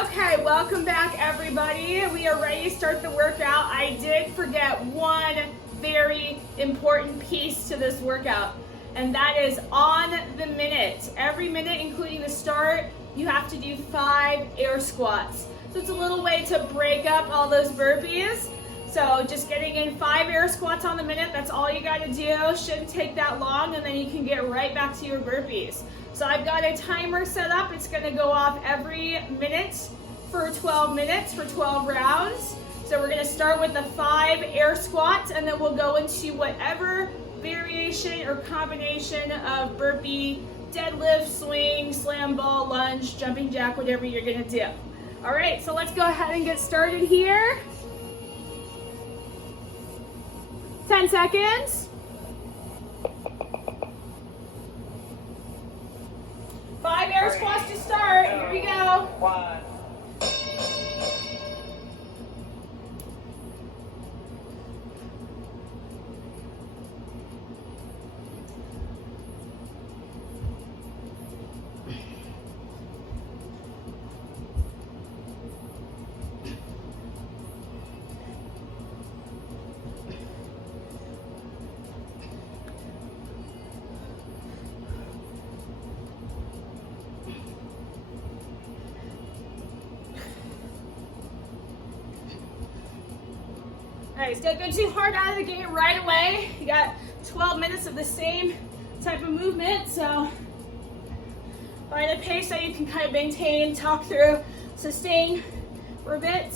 Okay, welcome back everybody. We are ready to start the workout. I did forget one very important piece to this workout, and that is on the minute. Every minute, including the start, you have to do 5 air squats. So it's a little way to break up all those burpees. So just getting in 5 air squats on the minute, that's all you gotta do. Shouldn't take that long, and then you can get right back to your burpees. So I've got a timer set up. It's gonna go off every minute for 12 minutes for 12 rounds. So we're gonna start with the 5 air squats, and then we'll go into whatever variation or combination of burpee, deadlift, swing, slam ball, lunge, jumping jack, whatever you're gonna do. All right, so let's go ahead and get started here. 10 seconds. 5 air squats to start. Here we go. 1. All right, don't go too hard out of the gate right away. You got 12 minutes of the same type of movement, so find a pace that you can kind of maintain, talk through, sustain for a bit.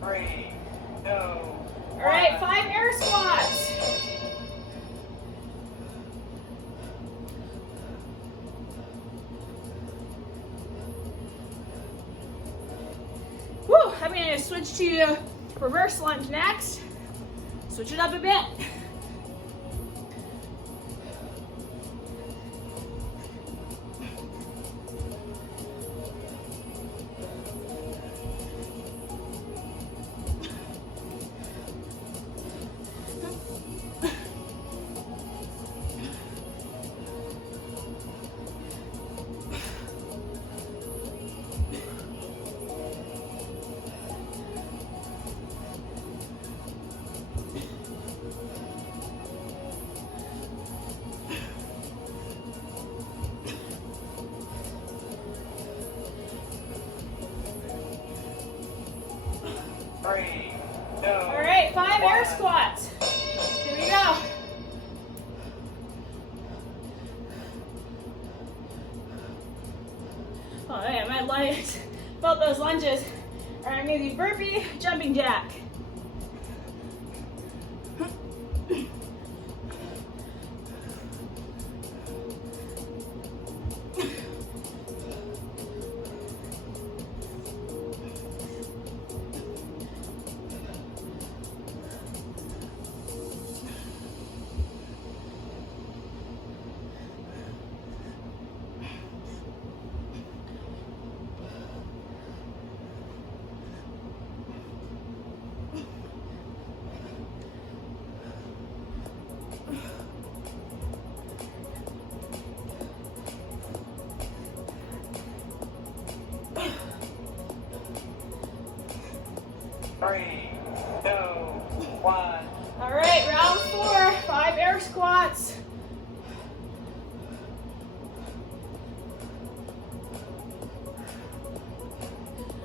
Three, 2. All right, 5 air squats. Woo, I'm gonna switch to reverse lunge next. Switch it up a bit. Three, 2. All right, 5 air squats. Here we go. Oh man, my legs felt those lunges. All right, I'm gonna do burpee, jumping jack. Three, 2, 1. All right, round 4, 5 air squats.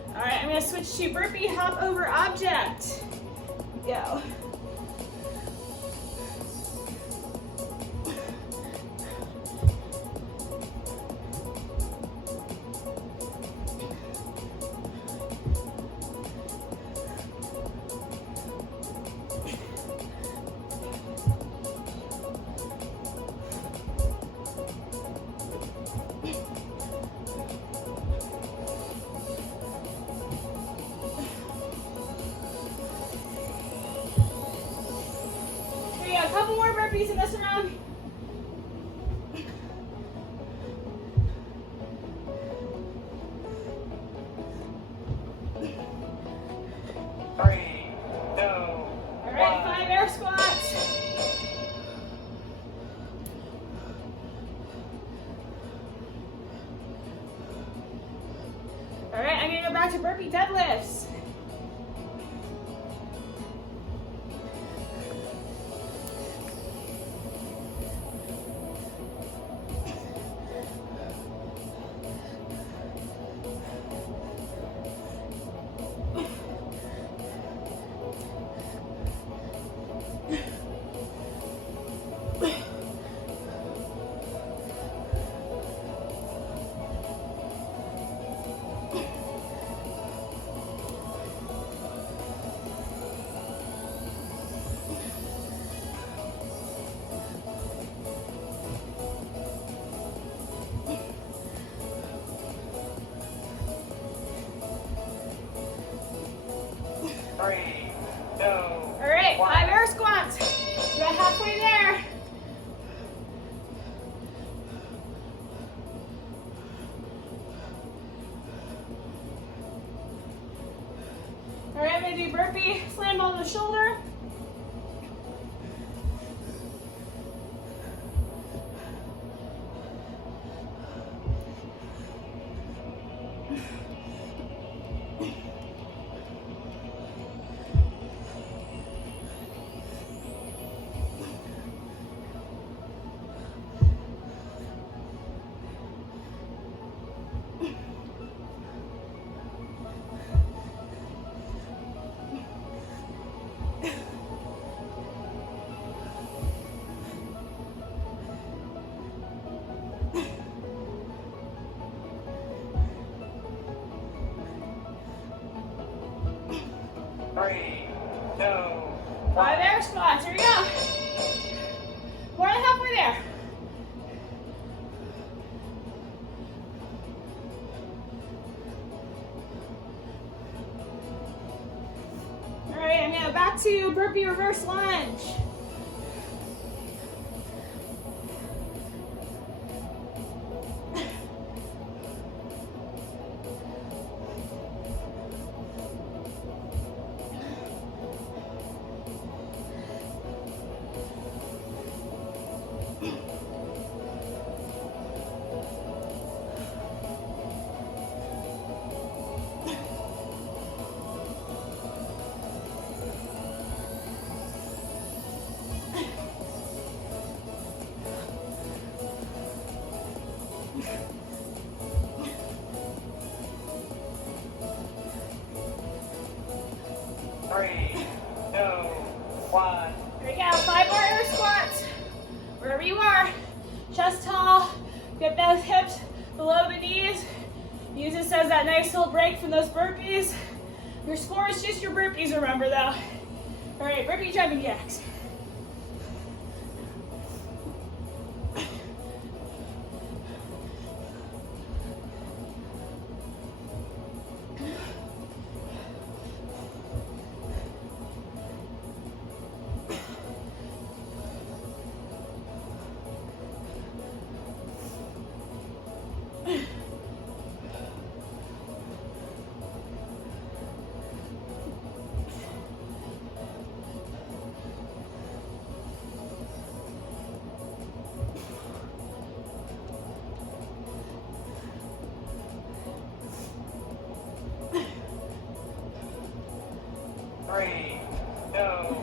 All right, I'm gonna switch to burpee hop over object. Go. A couple more burpees in this round. Three, 2, All right, 5 air air squats. All right, I'm gonna go back to burpee deadlifts. Three, two, All right, 5 air squats. We're about halfway there. All right, I'm gonna do burpee slam on the shoulder. three, two, 5 air squats. Here we go. More than halfway there. All right, I'm gonna go back to burpee reverse lunge. three, two, one. Here we go, 5 more air squats. Wherever you are, chest tall, get those hips below the knees. Use this as that nice little break from those burpees. Your score is just your burpees, remember though. All right, burpee jumping jacks. Three, two, All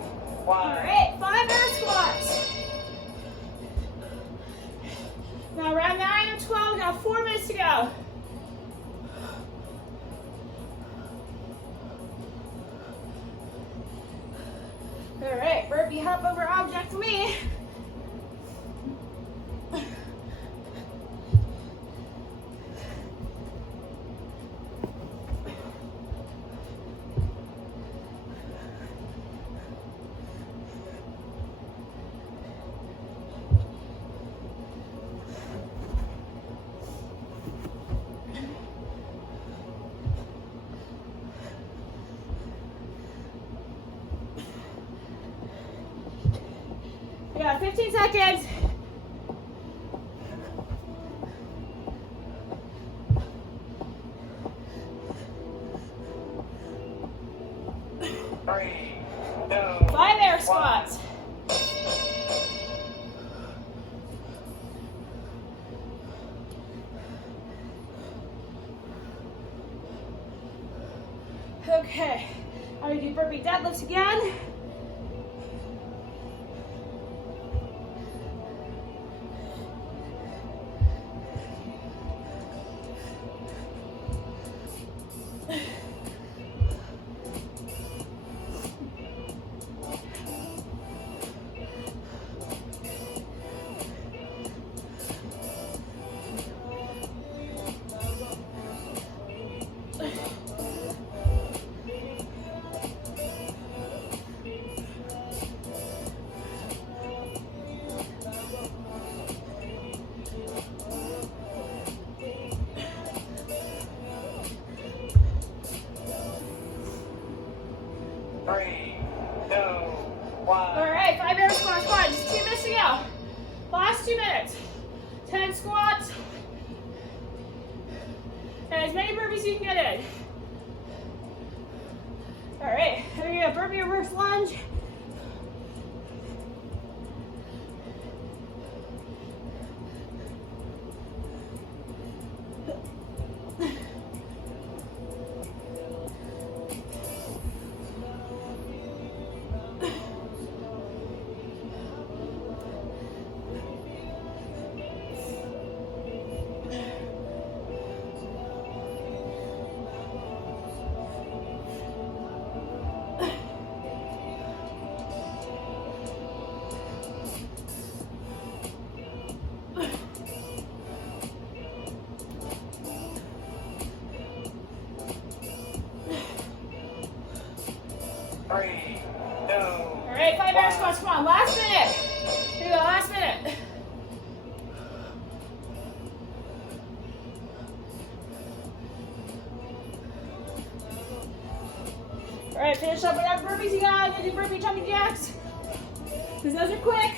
one. right, 5 air squats. Now around 9 or 12, we got 4 minutes to go. All right, burpee hop over object to me. We got 15 seconds. Three, no, 5 air squats. Okay, I'm gonna do burpee deadlifts again. three, two, one. All right, 5 air squats. Come on, just 2 minutes to go. Last 2 minutes. 10 squats. And as many burpees as you can get in. All right, here we go. Burpee reverse lunge. Three, two. All right, 5 air squats. Come on, last minute. Here we go, last minute. All right, finish up whatever burpees you got. Then do burpee jumping jacks, because those are quick.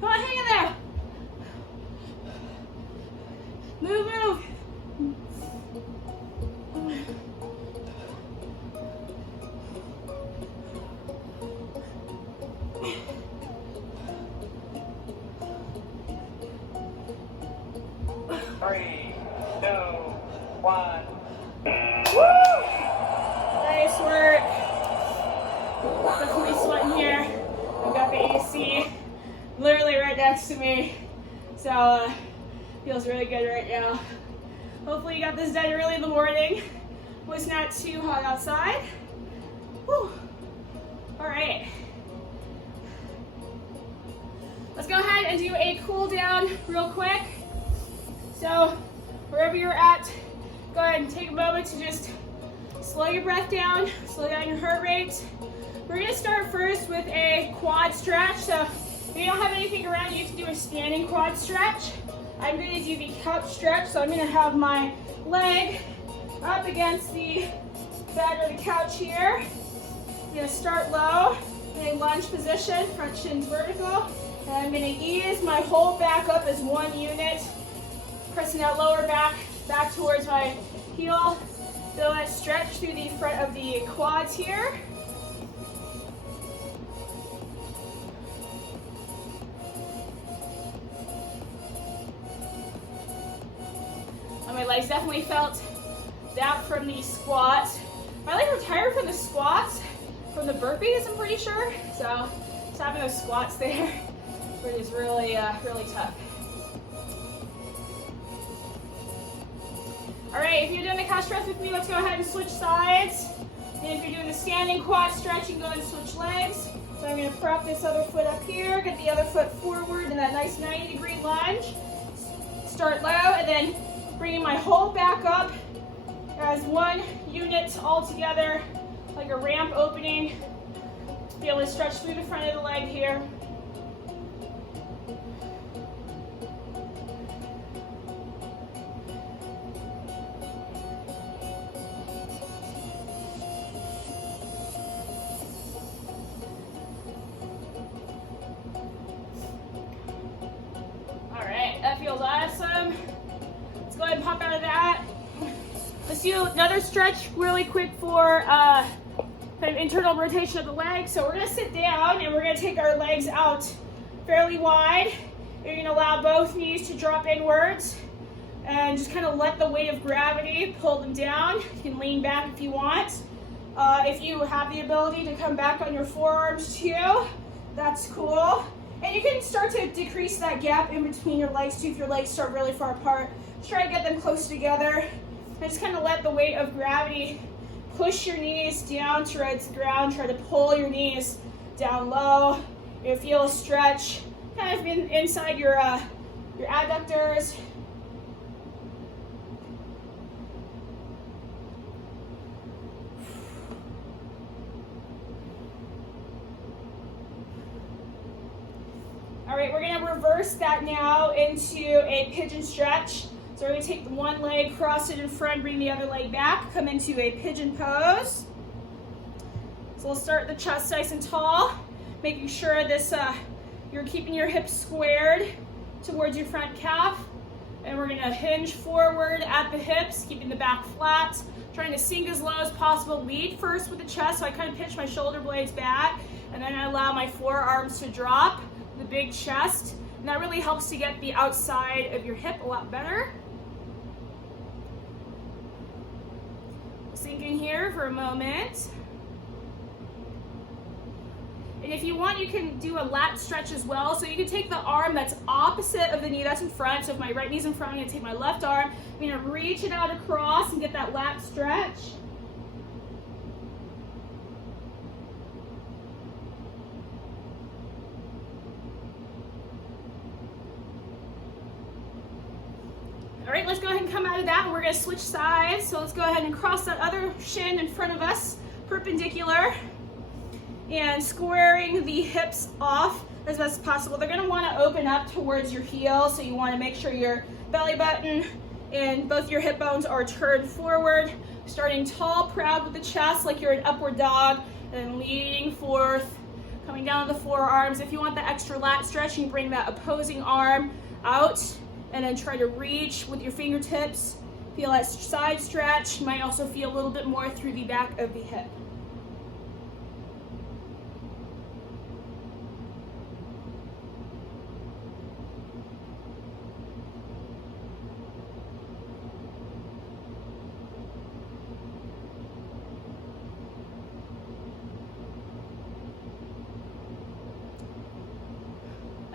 Come on, hang in there. Move, move. Three, two, one. Woo! Nice work. Definitely sweating here. I've got the AC literally right next to me. So, feels really good right now. Hopefully you got this done early in the morning. Was not too hot outside. Whew. All right. Let's go ahead and do a cool down real quick. So, wherever you're at, go ahead and take a moment to just slow your breath down, slow down your heart rate. We're gonna start first with a quad stretch. So, if you don't have anything around you, you can do a standing quad stretch. I'm gonna do the couch stretch. So I'm gonna have my leg up against the bed or the couch here. I'm gonna start low in a lunge position, front shin's vertical. And I'm gonna ease my whole back up as one unit, pressing that lower back towards my heel. Feel that stretch through the front of the quads here. My legs definitely felt that from the squats. My legs were tired from the squats, from the burpees, I'm pretty sure. So just having those squats there was really, really tough. All right, if you're doing the couch stretch with me, let's go ahead and switch sides. And if you're doing the standing quad stretch, you can go ahead and switch legs. So I'm gonna prop this other foot up here, get the other foot forward in that nice 90-degree lunge. Start low, and then bringing my whole back up as one unit all together, like a ramp opening. Be able to stretch through the front of the leg here. feels awesome. Let's go ahead and pop out of that. Let's do another stretch really quick for kind of internal rotation of the legs. So we're gonna sit down and we're gonna take our legs out fairly wide. You're gonna allow both knees to drop inwards and just kind of let the weight of gravity pull them down. You can lean back if you want. If you have the ability to come back on your forearms too, that's cool. And you can start to decrease that gap in between your legs too if your legs start really far apart. Just try to get them close together. And just kind of let the weight of gravity push your knees down towards the ground. Try to pull your knees down low. You feel a stretch kind of inside your adductors. All right, we're gonna reverse that now into a pigeon stretch. So we're gonna take the one leg, cross it in front, bring the other leg back, come into a pigeon pose. So we'll start the chest nice and tall, making sure this you're keeping your hips squared towards your front calf. And we're gonna hinge forward at the hips, keeping the back flat, trying to sink as low as possible. Lead first with the chest, so I kind of pitch my shoulder blades back, and then I allow my forearms to drop, the big chest. And that really helps to get the outside of your hip a lot better. Sink in here for a moment. And if you want, you can do a lat stretch as well. So you can take the arm that's opposite of the knee that's in front. So if my right knee's in front, I'm gonna take my left arm. I'm gonna reach it out across and get that lat stretch. All right, let's go ahead and come out of that, and we're gonna switch sides. So let's go ahead and cross that other shin in front of us, perpendicular, and squaring the hips off as best as possible. They're gonna wanna open up towards your heels, so you wanna make sure your belly button and both your hip bones are turned forward. Starting tall, proud with the chest, like you're an upward dog, and then leaning forth, coming down to the forearms. If you want the extra lat stretch, you can bring that opposing arm out, and then try to reach with your fingertips. Feel that side stretch. You might also feel a little bit more through the back of the hip.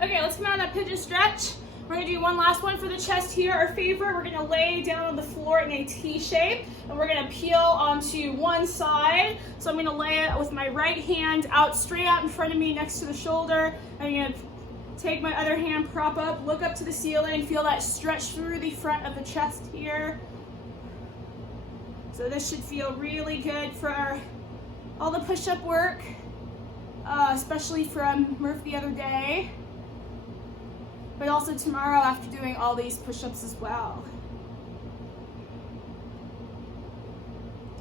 Okay, let's come out of that pigeon stretch. We're gonna do one last one for the chest here. Our favorite, we're gonna lay down on the floor in a T shape, and we're gonna peel onto one side. So I'm gonna lay it with my right hand out straight out in front of me next to the shoulder. I'm gonna take my other hand, prop up, look up to the ceiling, feel that stretch through the front of the chest here. So this should feel really good for all the push-up work, especially from Murph the other day, but also tomorrow after doing all these push-ups as well.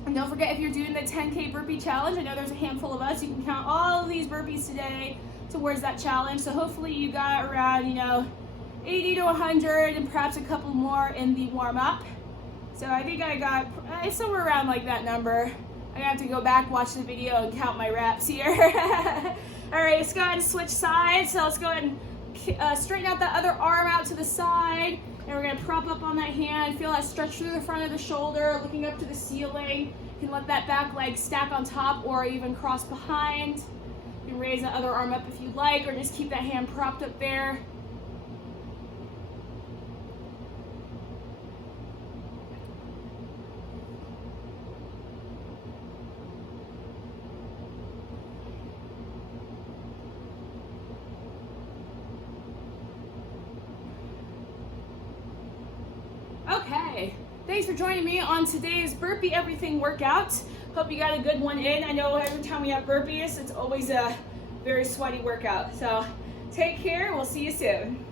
And don't forget, if you're doing the 10K burpee challenge, I know there's a handful of us, you can count all of these burpees today towards that challenge. So hopefully you got around, 80 to 100 and perhaps a couple more in the warm-up. So I think I got somewhere around like that number. I'm gonna have to go back, watch the video, and count my reps here. All right, let's go ahead and switch sides. So let's go ahead and straighten out that other arm out to the side, and we're gonna prop up on that hand, feel that stretch through the front of the shoulder, looking up to the ceiling. You can let that back leg stack on top or even cross behind. You can raise that other arm up if you'd like, or just keep that hand propped up there. Okay, thanks for joining me on today's Burpee Everything workout. Hope you got a good one in. I know every time we have burpees, it's always a very sweaty workout. So take care, we'll see you soon.